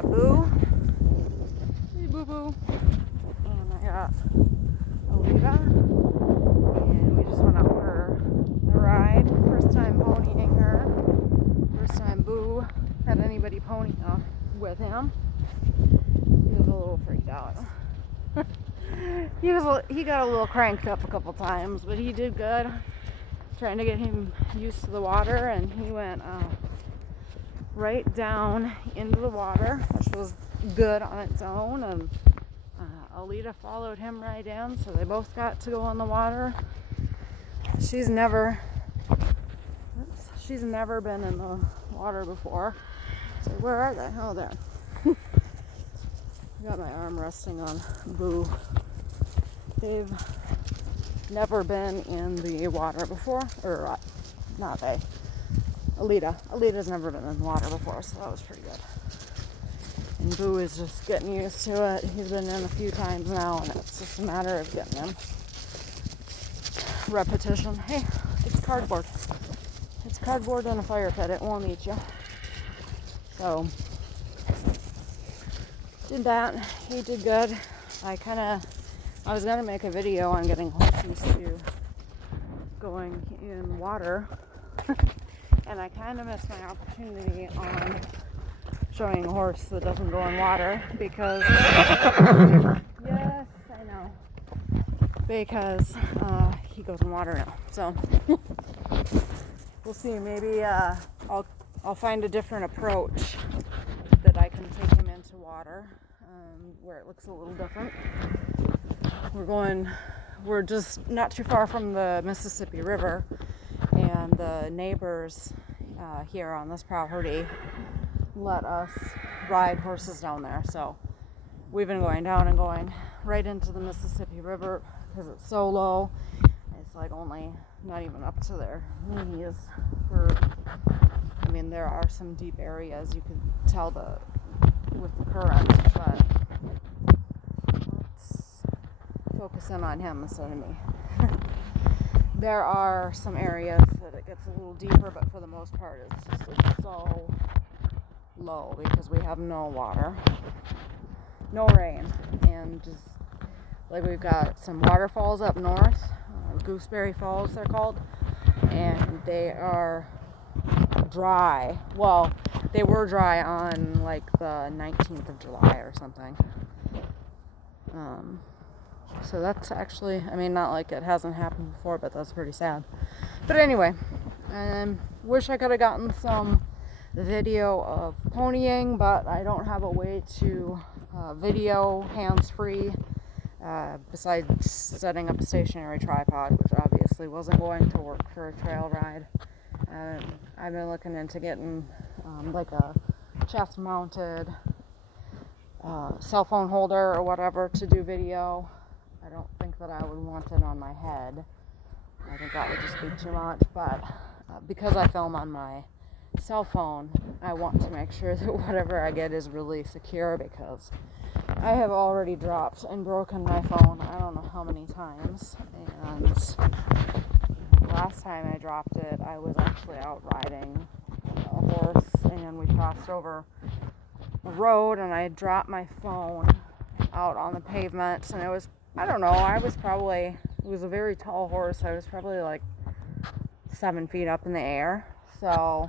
got Boo. Hey, Boo Boo. And I got Alita. And we just went out for a ride. First time ponying her. First time Boo had anybody pony with him. He was a little freaked out. He got a little cranked up a couple times, but he did good. Trying to get him used to the water, and he went right down into the water, which was good on its own, and Alita followed him right in, so they both got to go in the water. She's never been in the water before. So where are they? Oh, there. I got my arm resting on Boo. They've never been in the water before, or not they. Alita's never been in the water before, so that was pretty good. And Boo is just getting used to it. He's been in a few times now, and it's just a matter of getting him. Repetition. Hey, it's cardboard. It's cardboard in a fire pit. It won't eat you. So, did that. He did good. I was gonna make a video on getting horses to going in water, and I kind of missed my opportunity on showing a horse that doesn't go in water because yes, I know, because he goes in water now. So we'll see. Maybe I'll find a different approach that I can take him into water where it looks a little different. We're just not too far from the Mississippi River, and the neighbors here on this property let us ride horses down there. So we've been going down and going right into the Mississippi River because it's so low. It's like only not even up to their knees. There are some deep areas you could tell with the current, but let's focus in on him instead of me. There are some areas that it gets a little deeper, but for the most part it's so low because we have no water, no rain, and just like we've got some waterfalls up north, Gooseberry Falls they're called, and they are dry. Well, they were dry on like the 19th of July or something. So that's actually, not like it hasn't happened before, but that's pretty sad. But anyway, wish I could have gotten some video of ponying, but I don't have a way to video hands-free besides setting up a stationary tripod, which obviously wasn't going to work for a trail ride. I've been looking into getting like a chest-mounted cell phone holder or whatever to do video. I don't think that I would want it on my head. I think that would just be too much, but because I film on my cell phone, I want to make sure that whatever I get is really secure, because I have already dropped and broken my phone I don't know how many times, and last time I dropped it I was actually out riding a horse and we crossed over a road and I dropped my phone out on the pavement, and it was it was a very tall horse. I was probably like 7 feet up in the air. So,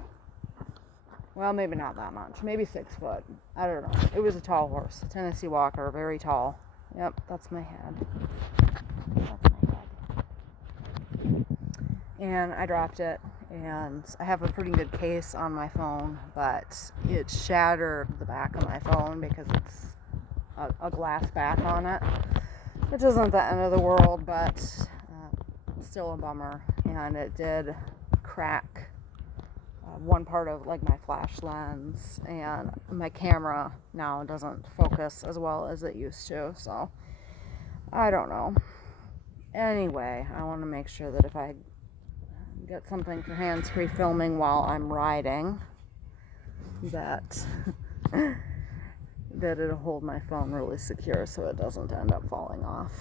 well, maybe not that much. Maybe 6 foot. I don't know. It was a tall horse. A Tennessee Walker. Very tall. Yep, that's my head. And I dropped it. And I have a pretty good case on my phone, but it shattered the back of my phone because it's a glass back on it. Which isn't the end of the world, but still a bummer. And it did crack one part of like my flash lens, and my camera now doesn't focus as well as it used to, so I don't know. Anyway, I want to make sure that if I get something for hands-free filming while I'm riding, that it'll hold my phone really secure so it doesn't end up falling off.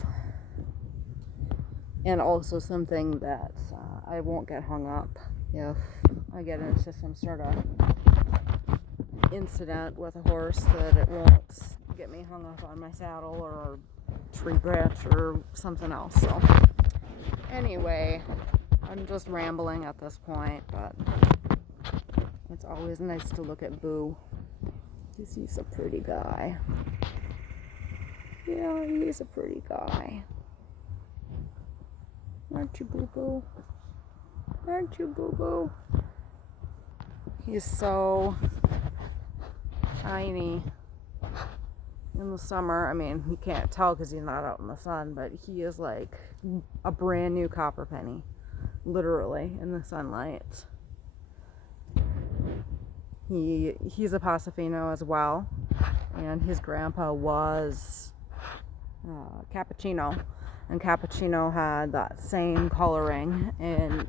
And also something that I won't get hung up if I get into some sort of incident with a horse that it won't get me hung up on my saddle or a tree branch or something else. So anyway, I'm just rambling at this point, but it's always nice to look at Boo, because he's a pretty guy. Yeah, he's a pretty guy. Aren't you, Boo Boo? Aren't you, Boo Boo? He's so shiny in the summer. I mean, you can't tell because he's not out in the sun, but he is like a brand new copper penny, literally, in the sunlight. He's a Pasofino as well, and his grandpa was Cappuccino, and Cappuccino had that same coloring, and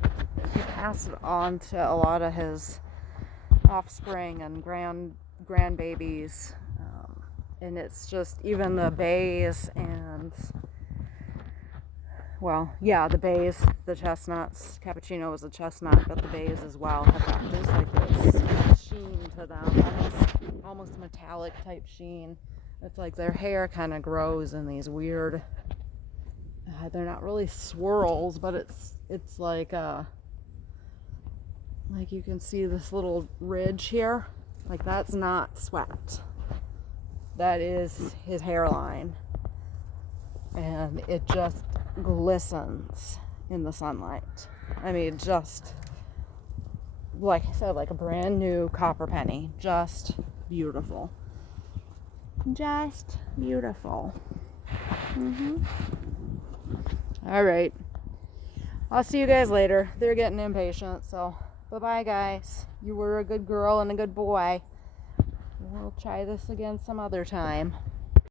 he passed it on to a lot of his offspring and grandbabies, and it's just even the bays and the bays, the chestnuts. Cappuccino was a chestnut, but the bays as well have got just like this sheen to them, almost metallic type sheen. It's like their hair kind of grows in these weird, they're not really swirls, but it's like you can see this little ridge here. Like, that's not sweat. That is his hairline. And it just glistens in the sunlight. I mean, just, like I said, like a brand new copper penny. Just beautiful. Just beautiful. All right. I'll see you guys later. They're getting impatient, so bye-bye, guys. You were a good girl and a good boy. We'll try this again some other time.